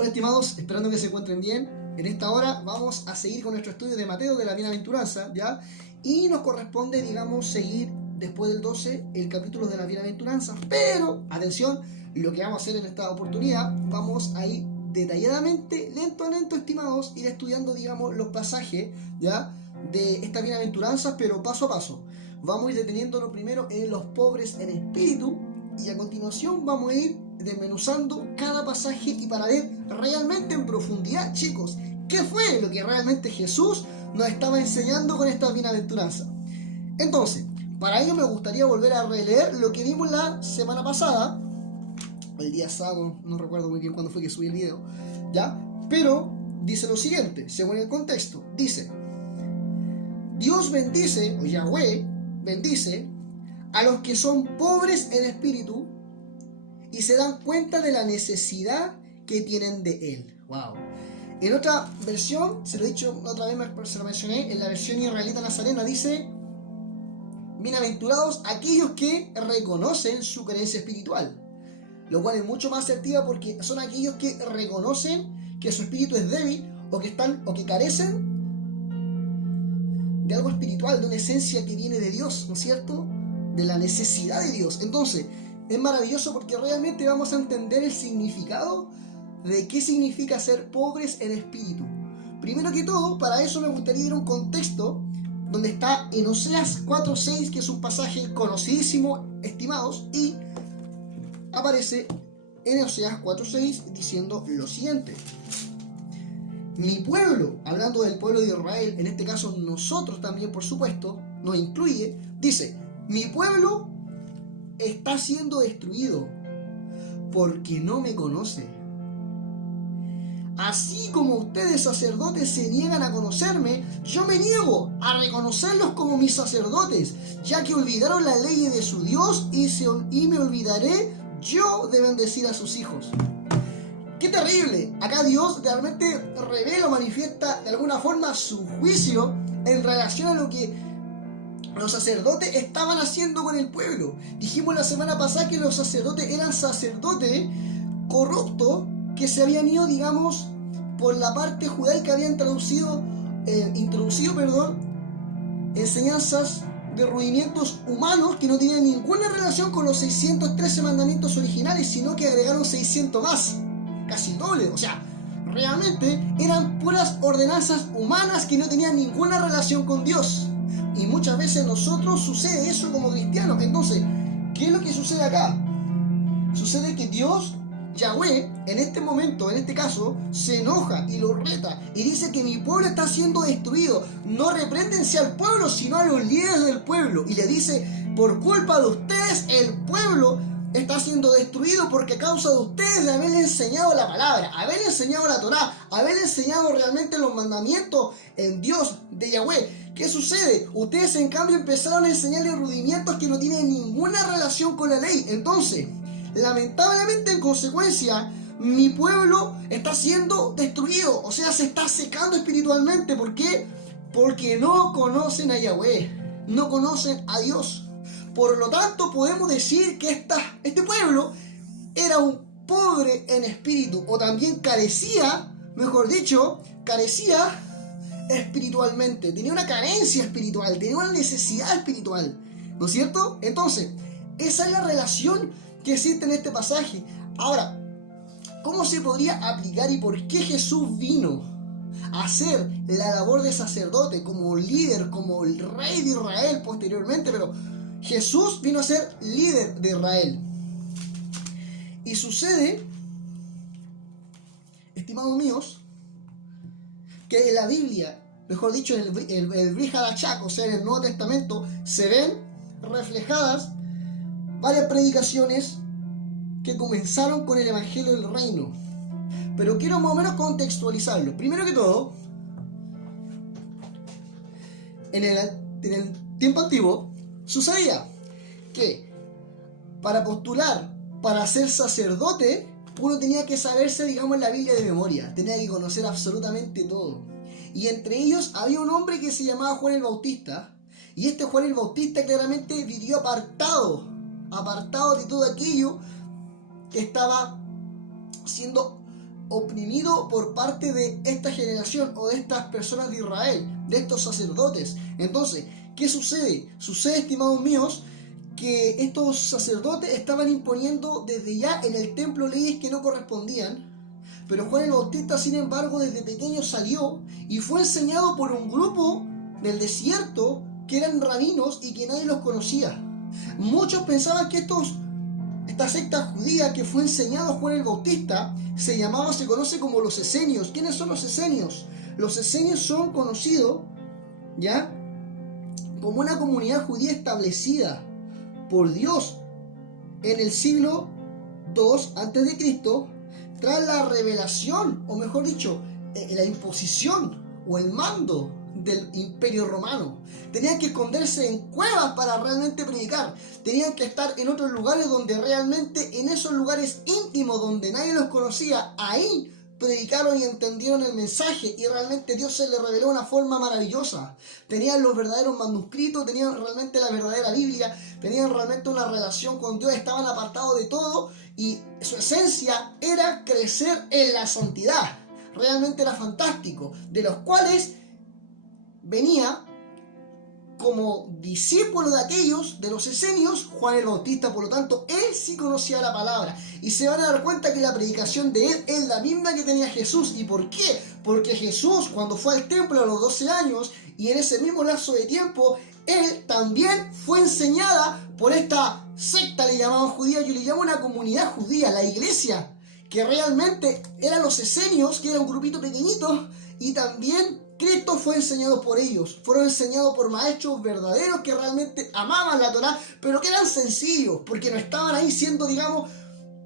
Hola estimados, esperando que se encuentren bien. En esta hora vamos a seguir con nuestro estudio de Mateo de la Bienaventuranza, ¿ya? Y nos corresponde, digamos, seguir después del 12 el capítulo de la Bienaventuranza. Pero, atención, lo que vamos a hacer en esta oportunidad, vamos a ir detalladamente, lento a lento, estimados, ir estudiando, digamos, los pasajes, ¿ya? De estas bienaventuranzas, pero paso a paso. Vamos a ir deteniéndonos primero en los pobres en espíritu y a continuación vamos a ir desmenuzando cada pasaje y para ver realmente en profundidad, chicos, qué fue lo que realmente Jesús nos estaba enseñando con esta bienaventuranza. Entonces, para ello me gustaría volver a releer lo que vimos la semana pasada, el día sábado, no recuerdo muy bien cuándo fue que subí el video, ¿ya? Pero dice lo siguiente, según el contexto, dice: Dios bendice, o Yahweh bendice, a los que son pobres en espíritu y se dan cuenta de la necesidad que tienen de Él. Wow. En otra versión, se lo he dicho otra vez, se lo mencioné, en la versión israelita nazarena dice: bienaventurados aquellos que reconocen su creencia espiritual. Lo cual es mucho más asertiva porque son aquellos que reconocen que su espíritu es débil o que carecen de algo espiritual, de una esencia que viene de Dios, ¿no es cierto? De la necesidad de Dios. Entonces, es maravilloso porque realmente vamos a entender el significado de qué significa ser pobres en espíritu. Primero que todo, para eso me gustaría ir a un contexto donde está en Oseas 4:6, que es un pasaje conocidísimo, estimados, y aparece en Oseas 4:6 diciendo lo siguiente: mi pueblo, hablando del pueblo de Israel, en este caso nosotros también, por supuesto, nos incluye, dice: mi pueblo está siendo destruido porque no me conoce. Así como ustedes sacerdotes se niegan a conocerme, yo me niego a reconocerlos como mis sacerdotes, ya que olvidaron la ley de su Dios y me olvidaré yo de bendecir a sus hijos. ¡Qué terrible! Acá Dios realmente revela o manifiesta de alguna forma su juicio en relación a lo que los sacerdotes estaban haciendo con el pueblo. Dijimos la semana pasada que los sacerdotes eran sacerdotes corruptos que se habían ido, digamos, por la parte judaica, habían introducido, enseñanzas de rudimientos humanos que no tenían ninguna relación con los 613 mandamientos originales, sino que agregaron 600 más, casi doble. O sea, realmente eran puras ordenanzas humanas que no tenían ninguna relación con Dios. Y muchas veces nosotros sucede eso como cristianos. Entonces, ¿qué es lo que sucede acá? Sucede que Dios, Yahweh, en este momento, en este caso, se enoja y lo reta y dice que mi pueblo está siendo destruido. No repréndense al pueblo, sino a los líderes del pueblo. Y le dice: por culpa de ustedes, el pueblo está siendo destruido porque a causa de ustedes de haberle enseñado la palabra, haberle enseñado la Torá, haberle enseñado realmente los mandamientos en Dios de Yahweh. ¿Qué sucede? Ustedes en cambio empezaron a enseñarle rudimientos que no tienen ninguna relación con la ley. Entonces, lamentablemente, en consecuencia, mi pueblo está siendo destruido, o sea, se está secando espiritualmente. ¿Por qué? Porque no conocen a Yahweh, no conocen a Dios. Por lo tanto, podemos decir que este pueblo era un pobre en espíritu, o también carecía, mejor dicho, carecía espiritualmente, tenía una carencia espiritual, tenía una necesidad espiritual, ¿no es cierto? Entonces, esa es la relación que existe en este pasaje. Ahora, ¿cómo se podría aplicar y por qué Jesús vino a hacer la labor de sacerdote como líder, como el rey de Israel posteriormente? Pero Jesús vino a ser líder de Israel. Y sucede, estimados míos, que en la Biblia, mejor dicho, en el Brit Hadashah, o sea, en el Nuevo Testamento, se ven reflejadas varias predicaciones que comenzaron con el Evangelio del Reino. Pero quiero más o menos contextualizarlo. Primero que todo, en el tiempo antiguo, sucedía que para postular para ser sacerdote, uno tenía que saberse, digamos, la Biblia de memoria, tenía que conocer absolutamente todo. Y entre ellos había un hombre que se llamaba Juan el Bautista, y este Juan el Bautista claramente vivió apartado de todo aquello que estaba siendo oprimido por parte de esta generación o de estas personas de Israel, de estos sacerdotes. Entonces, ¿qué sucede? Sucede, estimados míos, que estos sacerdotes estaban imponiendo desde ya en el templo leyes que no correspondían, pero Juan el Bautista, sin embargo, desde pequeño salió y fue enseñado por un grupo del desierto que eran rabinos y que nadie los conocía. Muchos pensaban que esta secta judía que fue enseñado a Juan el Bautista se conoce como los esenios. ¿Quiénes son los esenios? Los esenios son conocidos, ¿ya?, como una comunidad judía establecida por Dios en el siglo II a.C., tras la revelación, o mejor dicho, la imposición o el mando del Imperio Romano. Tenían que esconderse en cuevas para realmente predicar. Tenían que estar en otros lugares donde realmente, en esos lugares íntimos donde nadie los conocía, ahí predicaron y entendieron el mensaje, y realmente Dios se les reveló de una forma maravillosa. Tenían los verdaderos manuscritos, tenían realmente la verdadera Biblia, tenían realmente una relación con Dios, estaban apartados de todo, y su esencia era crecer en la santidad. Realmente era fantástico, de los cuales venía como discípulo de aquellos, de los esenios, Juan el Bautista. Por lo tanto, él sí conocía la palabra, y se van a dar cuenta que la predicación de él es la misma que tenía Jesús. ¿Y por qué? Porque Jesús, cuando fue al templo a los 12 años, y en ese mismo lapso de tiempo, él también fue enseñada por esta secta, le llamaban judía, yo le llamo una comunidad judía, la iglesia, que realmente eran los esenios, que era un grupito pequeñito, y también Cristo fue enseñado por ellos. Fueron enseñados por maestros verdaderos que realmente amaban la Torá, pero que eran sencillos, porque no estaban ahí siendo, digamos,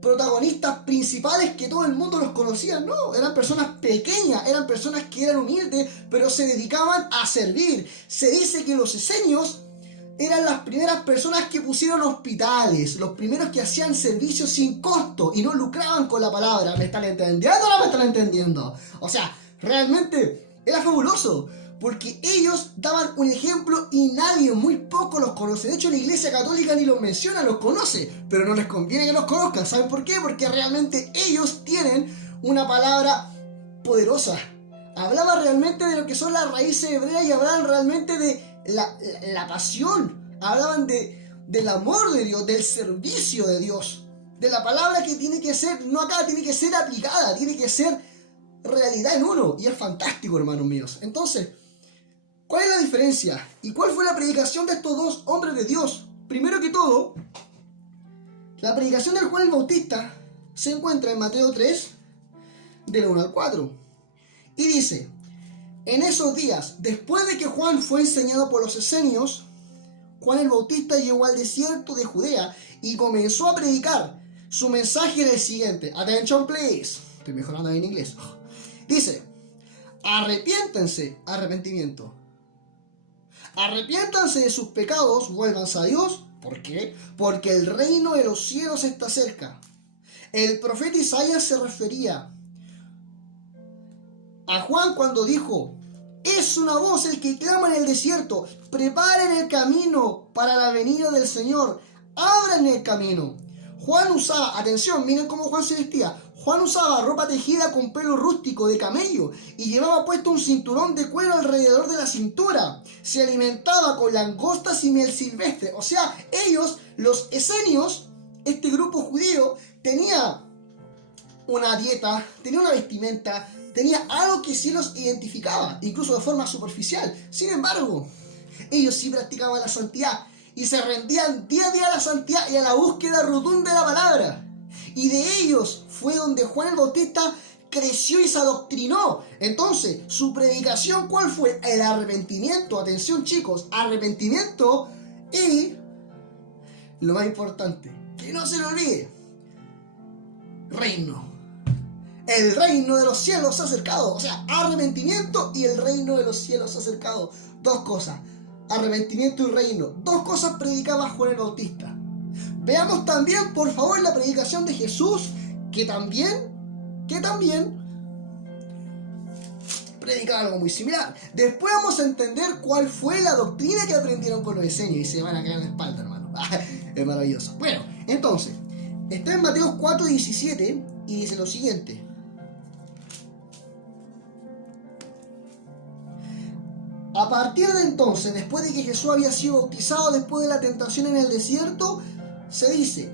protagonistas principales que todo el mundo los conocía. No, eran personas pequeñas, eran personas que eran humildes, pero se dedicaban a servir. Se dice que los esenios eran las primeras personas que pusieron hospitales, los primeros que hacían servicios sin costo y no lucraban con la palabra. ¿Me están entendiendo o no me están entendiendo? O sea, realmente era fabuloso, porque ellos daban un ejemplo y nadie, muy poco los conoce. De hecho, la Iglesia Católica ni los menciona, los conoce, pero no les conviene que los conozcan. ¿Saben por qué? Porque realmente ellos tienen una palabra poderosa. Hablaban realmente de lo que son las raíces hebreas y hablaban realmente de la pasión. Hablaban del amor de Dios, del servicio de Dios, de la palabra que tiene que ser, no acá, tiene que ser aplicada, tiene que ser realidad en uno, y es fantástico, hermanos míos. Entonces, ¿cuál es la diferencia? ¿Y cuál fue la predicación de estos dos hombres de Dios? Primero que todo, la predicación del Juan el Bautista se encuentra en Mateo 3, del 1 al 4, y dice: en esos días, después de que Juan fue enseñado por los esenios, Juan el Bautista llegó al desierto de Judea y comenzó a predicar. Su mensaje era el siguiente. Attention please. Estoy mejorando en inglés. Dice: arrepiéntense, arrepentimiento. Arrepiéntanse de sus pecados, vuélvanse a Dios. ¿Por qué? Porque el reino de los cielos está cerca. El profeta Isaías se refería a Juan cuando dijo: es una voz el que clama en el desierto, preparen el camino para la venida del Señor, abran el camino. Juan usaba, atención, miren cómo Juan se vestía. Juan usaba ropa tejida con pelo rústico de camello y llevaba puesto un cinturón de cuero alrededor de la cintura. Se alimentaba con langostas y miel silvestre. O sea, ellos, los esenios, este grupo judío, tenía una dieta, tenía una vestimenta, tenía algo que sí los identificaba, incluso de forma superficial. Sin embargo, ellos sí practicaban la santidad y se rendían día a día a la santidad y a la búsqueda rotunda de la palabra. Y de ellos fue donde Juan el Bautista creció y se adoctrinó. Entonces, su predicación, ¿cuál fue? El arrepentimiento. Atención, chicos, arrepentimiento y, lo más importante, que no se lo olvide, reino. El reino de los cielos se ha acercado. O sea, arrepentimiento y el reino de los cielos se ha acercado. Dos cosas, arrepentimiento y reino. Dos cosas predicaba Juan el Bautista. Veamos también, por favor, la predicación de Jesús, que también predicaba algo muy similar. Después vamos a entender cuál fue la doctrina que aprendieron con los esenios y se van a caer en la espalda, hermano. Es maravilloso. Bueno, entonces, está en Mateo 4:17 y dice lo siguiente: A partir de entonces, después de que Jesús había sido bautizado, después de la tentación en el desierto, se dice,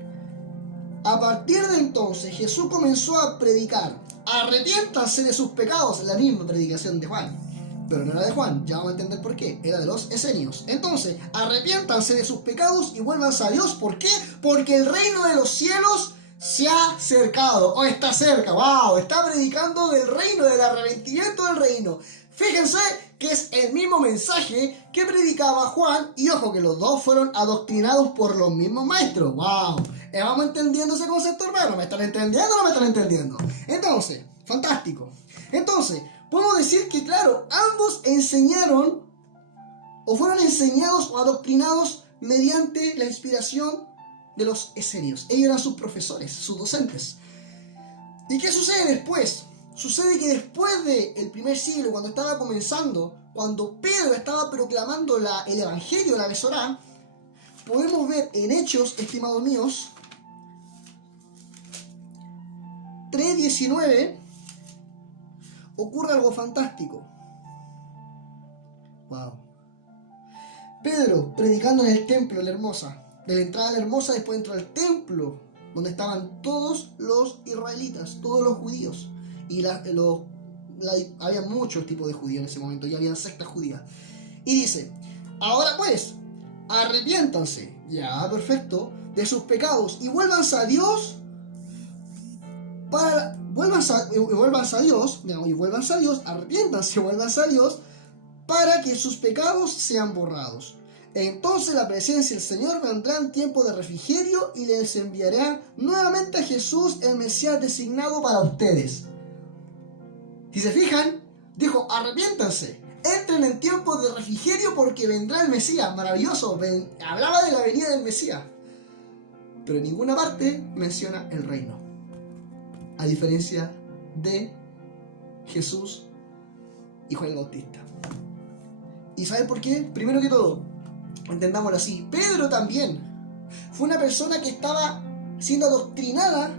a partir de entonces Jesús comenzó a predicar, arrepiéntanse de sus pecados, la misma predicación de Juan, pero no era de Juan, ya vamos a entender por qué, era de los esenios. Entonces, arrepiéntanse de sus pecados y vuélvanse a Dios. ¿Por qué? Porque el reino de los cielos se ha acercado, o está cerca. ¡Wow! Está predicando del reino, del arrepentimiento del reino. Fíjense que es el mismo mensaje que predicaba Juan, y ojo que los dos fueron adoctrinados por los mismos maestros. ¡Wow! ¿Vamos entendiendo ese concepto, hermano? ¿Me están entendiendo o no me están entendiendo? Entonces, fantástico. Entonces, podemos decir que, claro, ambos enseñaron, o fueron enseñados o adoctrinados mediante la inspiración de los esenios. Ellos eran sus profesores, sus docentes. ¿Y qué sucede después? Sucede que después del primer siglo, cuando estaba comenzando, cuando Pedro estaba proclamando el evangelio de la Besorá, podemos ver en Hechos, estimados míos, 3:19, ocurre algo fantástico. Wow. Pedro predicando en el templo de la Hermosa, de la entrada a la Hermosa, después entró al templo donde estaban todos los israelitas, todos los judíos, y había muchos tipos de judíos en ese momento, ya habían sectas judías, y dice, ahora pues, arrepiéntanse, ya, perfecto, de sus pecados y vuélvanse a Dios, arrepiéntanse, vuélvanse a Dios, para que sus pecados sean borrados. Entonces la presencia del Señor vendrá en tiempo de refrigerio y les enviará nuevamente a Jesús, el Mesías designado para ustedes. Si se fijan, dijo, arrepiéntanse, entren en tiempo de refrigerio porque vendrá el Mesías. Maravilloso, hablaba de la venida del Mesías, pero en ninguna parte menciona el reino, a diferencia de Jesús y Juan el Bautista. ¿Y saben por qué? Primero que todo, entendámoslo así, Pedro también fue una persona que estaba siendo adoctrinada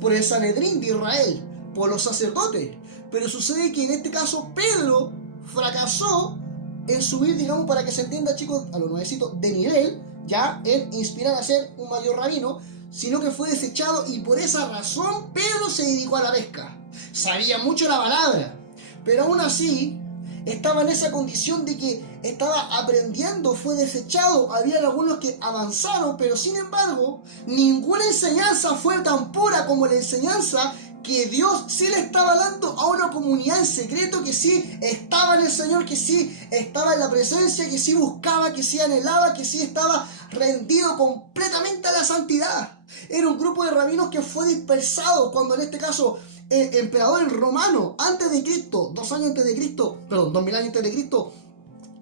por el Sanedrín de Israel, por los sacerdotes, pero sucede que en este caso Pedro fracasó en subir, digamos, para que se entienda, chicos, a los nuevecitos, de nivel, ya en inspirar a ser un mayor rabino, sino que fue desechado, y por esa razón Pedro se dedicó a la pesca. Sabía mucho la palabra, pero aún así estaba en esa condición de que estaba aprendiendo, fue desechado. Había algunos que avanzaron, pero sin embargo ninguna enseñanza fue tan pura como la enseñanza que Dios sí le estaba dando a una comunidad en secreto, que sí estaba en el Señor, que sí estaba en la presencia, que sí buscaba, que sí anhelaba, que sí estaba rendido completamente a la santidad. Era un grupo de rabinos que fue dispersado cuando, en este caso, el emperador romano, antes de Cristo, 2000 años antes de Cristo,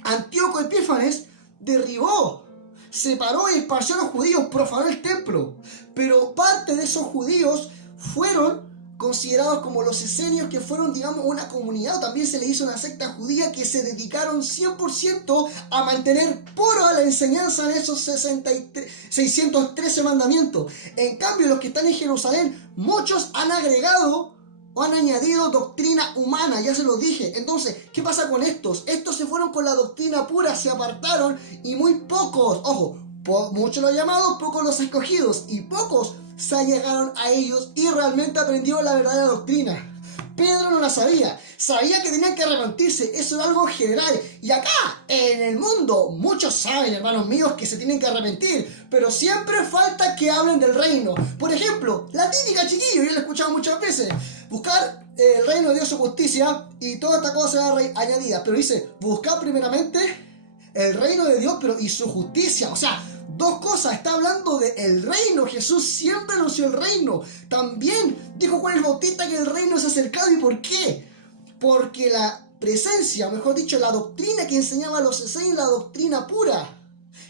Antíoco Epífanes derribó, separó y esparció a los judíos, profanó el templo. Pero parte de esos judíos fueron considerados como los esenios, que fueron, digamos, una comunidad, o también se le hizo una secta judía, que se dedicaron 100% a mantener pura la enseñanza de esos 613 mandamientos. En cambio, los que están en Jerusalén, muchos han agregado o han añadido doctrina humana, ya se los dije. Entonces, ¿qué pasa con estos? Estos se fueron con la doctrina pura, se apartaron, y muy pocos, ojo, muchos los llamados, pocos los escogidos, y pocos se allegaron a ellos y realmente aprendieron la verdadera doctrina. Pedro no la sabía que tenían que arrepentirse, eso era algo general. Y acá, en el mundo, muchos saben, hermanos míos, que se tienen que arrepentir, pero siempre falta que hablen del reino. Por ejemplo, la típica, chiquillo, yo la he escuchado muchas veces, buscar el reino de Dios, su justicia, y toda esta cosa será añadida. Pero dice, buscar primeramente el reino de Dios, pero y su justicia. O sea, dos cosas, está hablando del reino. Jesús siempre anunció el reino. También dijo Juan el Bautista que el reino se ha acercado. ¿Y por qué? Porque la presencia, o mejor dicho, la doctrina que enseñaba a los esenios, la doctrina pura,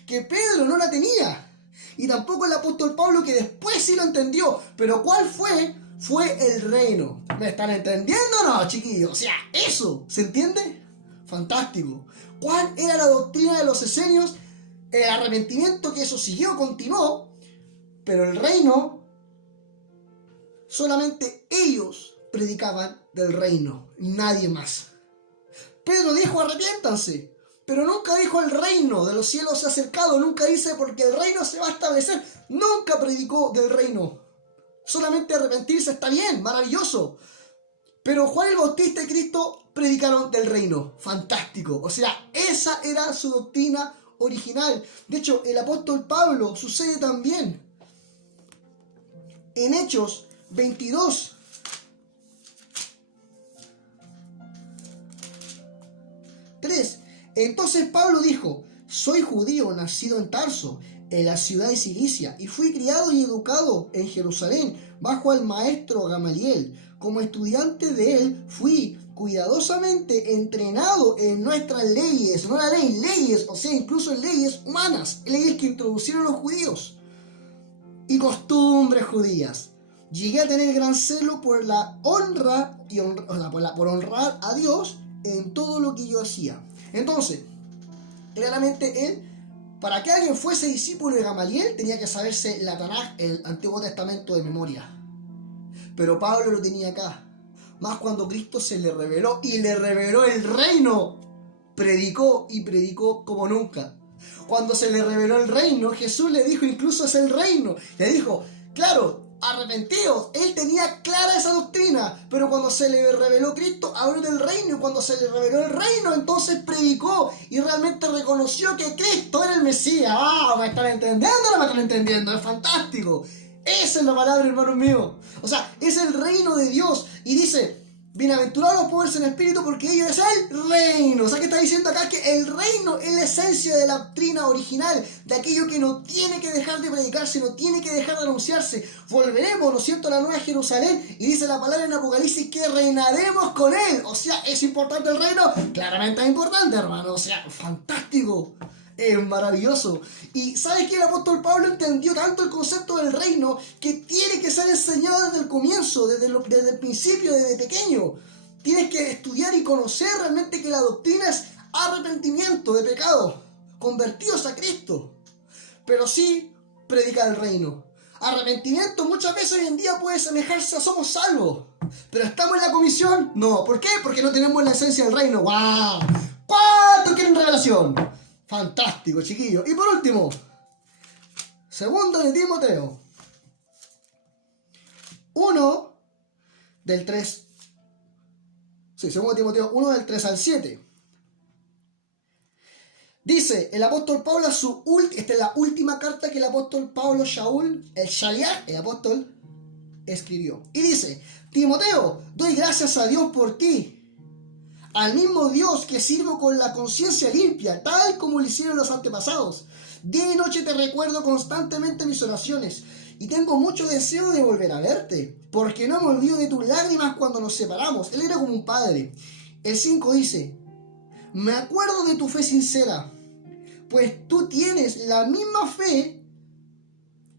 que Pedro no la tenía, y tampoco el apóstol Pablo, que después sí lo entendió. Pero ¿cuál fue? Fue el reino. ¿Me están entendiendo o no, chiquillos? O sea, eso, ¿se entiende? Fantástico. ¿Cuál era la doctrina de los esenios? El arrepentimiento, que eso siguió, continuó, pero el reino, solamente ellos predicaban del reino, nadie más. Pedro dijo arrepiéntanse, pero nunca dijo el reino de los cielos se ha acercado, nunca dice porque el reino se va a establecer, nunca predicó del reino. Solamente arrepentirse está bien, maravilloso. Pero Juan el Bautista y Cristo predicaron del reino. Fantástico. O sea, esa era su doctrina original. De hecho, el apóstol Pablo sucede también. En Hechos 22. Entonces Pablo dijo: soy judío, nacido en Tarso, en la ciudad de Cilicia, y fui criado y educado en Jerusalén, bajo el maestro Gamaliel. Como estudiante de él, fui cuidadosamente entrenado en nuestras leyes, no la ley, leyes, o sea, incluso en leyes humanas, leyes que introducieron los judíos, y costumbres judías. Llegué a tener gran celo por la honra por honrar a Dios en todo lo que yo hacía. Entonces, claramente él, para que alguien fuese discípulo de Gamaliel, tenía que saberse la Tanaj, el Antiguo Testamento de memoria. Pero Pablo lo tenía acá. Más cuando Cristo se le reveló y le reveló el reino. Predicó y predicó como nunca. Cuando se le reveló el reino, Jesús le dijo, incluso es el reino. Le dijo, claro, arrepentíos. Él tenía clara esa doctrina. Pero cuando se le reveló Cristo, habló del reino. Y cuando se le reveló el reino, entonces predicó. Y realmente reconoció que Cristo era el Mesías. ¡Ah! ¿Me están entendiendo o no me están entendiendo? Es fantástico. Esa es la palabra, hermanos míos. O sea, es el reino de Dios. Y dice, bienaventurados los pobres en espíritu, porque ellos es el reino. O sea, que está diciendo acá que el reino es la esencia de la doctrina original, de aquello que no tiene que dejar de predicarse, no tiene que dejar de anunciarse. Volveremos, ¿no es cierto?, a la nueva Jerusalén, y dice la palabra en Apocalipsis que reinaremos con él. O sea, ¿es importante el reino? Claramente es importante, hermano. O sea, fantástico. Es maravilloso. Y ¿sabes qué? El apóstol Pablo entendió tanto el concepto del reino que tiene que ser enseñado desde el comienzo, desde el principio, desde pequeño. Tienes que estudiar y conocer realmente que la doctrina es arrepentimiento de pecado, convertidos a Cristo. Pero sí predicar el reino. Arrepentimiento muchas veces hoy en día puede semejarse a somos salvos. Pero ¿estamos en la comisión? No. ¿Por qué? Porque no tenemos la esencia del reino. ¡Wow! ¿Cuánto quieren revelación? Fantástico, chiquillos. Y por último, segundo de Timoteo 1 del 3. Sí, segundo de Timoteo 1 del 3 al 7. Dice el apóstol Pablo, esta es la última carta que el apóstol Pablo Shaul, el Shaliach, el apóstol, escribió. Y dice, Timoteo, doy gracias a Dios por ti, al mismo Dios que sirvo con la conciencia limpia, tal como lo hicieron los antepasados. Día y noche te recuerdo constantemente mis oraciones, y tengo mucho deseo de volver a verte, porque no me olvido de tus lágrimas cuando nos separamos. Él era como un padre. El 5 dice, me acuerdo de tu fe sincera, pues tú tienes la misma fe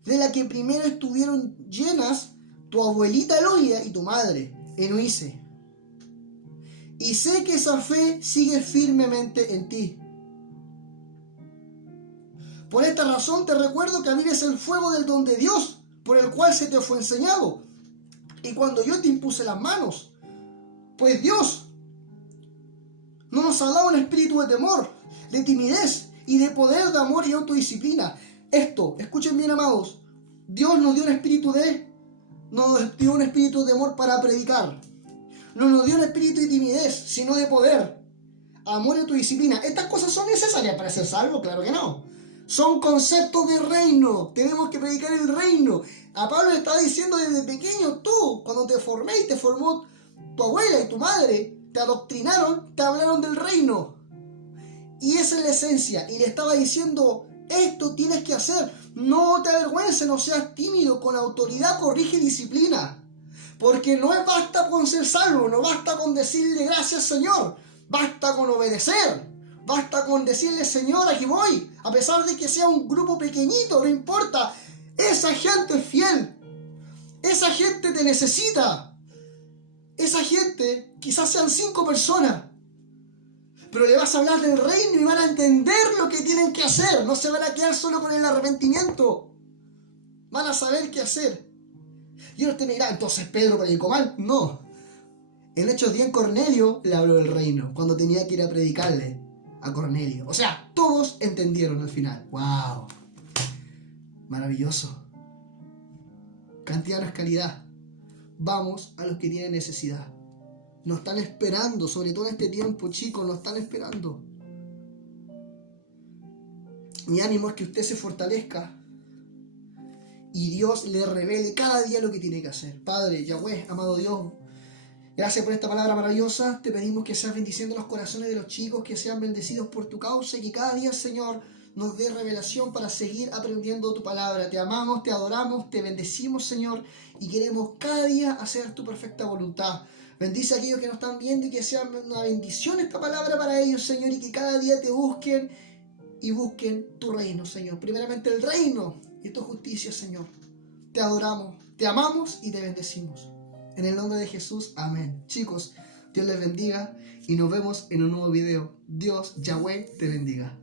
de la que primero estuvieron llenas tu abuelita Eloia y tu madre, Eunice. Y sé que esa fe sigue firmemente en ti. Por esta razón te recuerdo que avives el fuego del don de Dios, por el cual se te fue enseñado. Y cuando yo te impuse las manos, pues Dios no nos ha dado un espíritu de temor, de timidez y de poder, de amor y autodisciplina. Esto, escuchen bien, amados, Dios nos dio un espíritu de amor para predicar. No nos dio un espíritu de timidez, sino de poder, amor y autodisciplina. ¿Estas cosas son necesarias para ser salvo? Claro que no. Son conceptos de reino. Tenemos que predicar el reino. A Pablo le estaba diciendo desde pequeño, tú, cuando te formé y te formó tu abuela y tu madre, te adoctrinaron, te hablaron del reino. Y esa es la esencia. Y le estaba diciendo, esto tienes que hacer. No te avergüences, no seas tímido. Con autoridad corrige y disciplina. Porque no basta con ser salvo, no basta con decirle gracias Señor, basta con obedecer, basta con decirle Señor, aquí voy, a pesar de que sea un grupo pequeñito, no importa, esa gente es fiel, esa gente te necesita, esa gente quizás sean 5 personas, pero le vas a hablar del reino y van a entender lo que tienen que hacer, no se van a quedar solo con el arrepentimiento, van a saber qué hacer. Y usted me dirá, entonces Pedro predicó mal. No. En Hechos 10 Cornelio le habló del reino cuando tenía que ir a predicarle a Cornelio. O sea, todos entendieron al final. ¡Wow! Maravilloso. Cantidad no es calidad. Vamos a los que tienen necesidad. Nos están esperando, sobre todo en este tiempo, chicos, nos están esperando. Mi ánimo es que usted se fortalezca y Dios le revele cada día lo que tiene que hacer. Padre, Yahweh, amado Dios, gracias por esta palabra maravillosa. Te pedimos que seas bendiciendo los corazones de los chicos, que sean bendecidos por tu causa y que cada día, Señor, nos dé revelación para seguir aprendiendo tu palabra. Te amamos, te adoramos, te bendecimos, Señor, y queremos cada día hacer tu perfecta voluntad. Bendice a aquellos que nos están viendo y que sea una bendición esta palabra para ellos, Señor, y que cada día te busquen y busquen tu reino, Señor. Primeramente el reino y tu justicia, Señor. Te adoramos, te amamos y te bendecimos. En el nombre de Jesús, amén. Chicos, Dios les bendiga y nos vemos en un nuevo video. Dios, Yahweh, te bendiga.